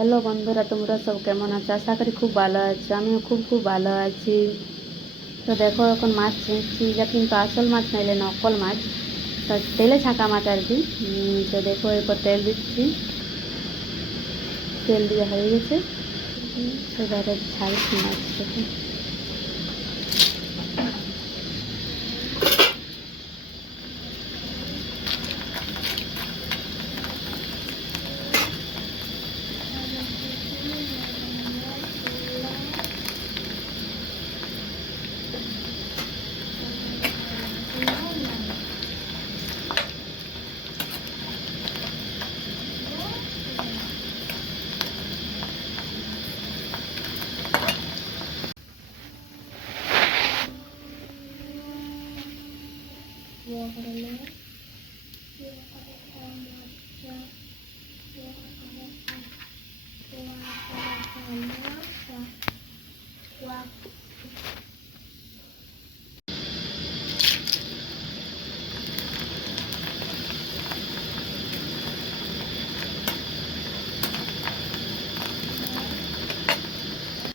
Hello বন্ধুরা, তোমরা সব কেমন আছো? আশা করি খুব ভালো আছো। আমিও খুব খুব ভালো আছি। তো দেখো, এখন মাছ ছেঁচছি। এটা কিন্তু আসল মাছ নাইলে নকল মাছ, তা তেলে ছাঁকা মাছ আর কি। তো দেখো, এরপর তেল দিচ্ছি। তেল দিয়ে হয়ে গেছে। এবারে ছাড়ছি মাছটাকে।